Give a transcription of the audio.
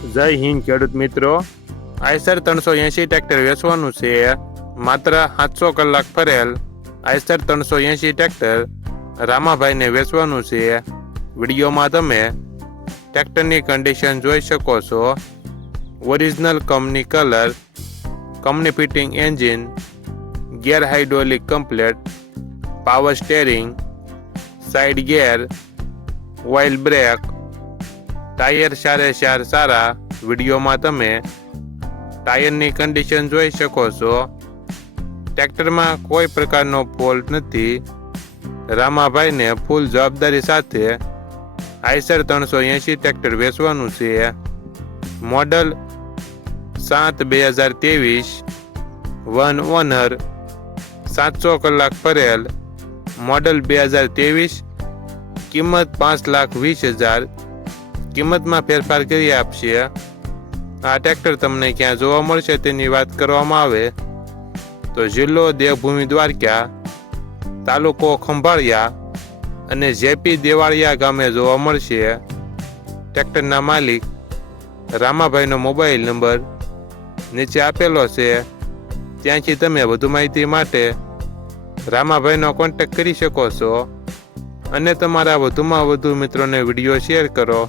જય હિન્દ ખેડૂત મિત્રો। આઈસર 380 ટ્રેક્ટર વેચવાનું છે। માત્ર 700 કલાક ફરેલ આઈસર 380 ટ્રેક્ટર રામાભાઈને વેચવાનું છે। વિડીયોમાં તમે ટ્રેક્ટરની કન્ડિશન જોઈ શકો છો। Original company colour, company fitting engine, gear hydraulic complete, power steering, side gear, oil brake, tyre સારા। વિડીયોમાં તમે ટાયરની કન્ડિશન જોઈ શકો છો। ટ્રેક્ટરમાં કોઈ પ્રકારનો ફોલ્ટ નથી। રામાભાઈને ફૂલ જવાબદારી સાથે આઈસર 380 ટ્રેક્ટર વેચવાનું છે। મોડલ 7/2023, વન ઓનર, 700 કલાક ફરેલ, મોડલ 2023, કિંમત 5,20,000। કિંમતમાં ફેરફાર કરી આપશે। આ ટ્રેક્ટર તમને ક્યાં જોવા મળશે તેની વાત કરવામાં આવે તો જિલ્લો દેવભૂમિ દ્વારકા, તાલુકો ખંભાળિયા અને જેપી દેવાળિયા ગામે જોવા મળશે। ટ્રેક્ટરના માલિક રામાભાઈનો મોબાઈલ નંબર નીચે આપેલો છે, ત્યાંથી તમે વધુ માહિતી માટે રામાભાઈનો કોન્ટેક્ટ કરી શકો છો અને તમારા વધુમાં વધુ મિત્રોને વિડીયો શેર કરો।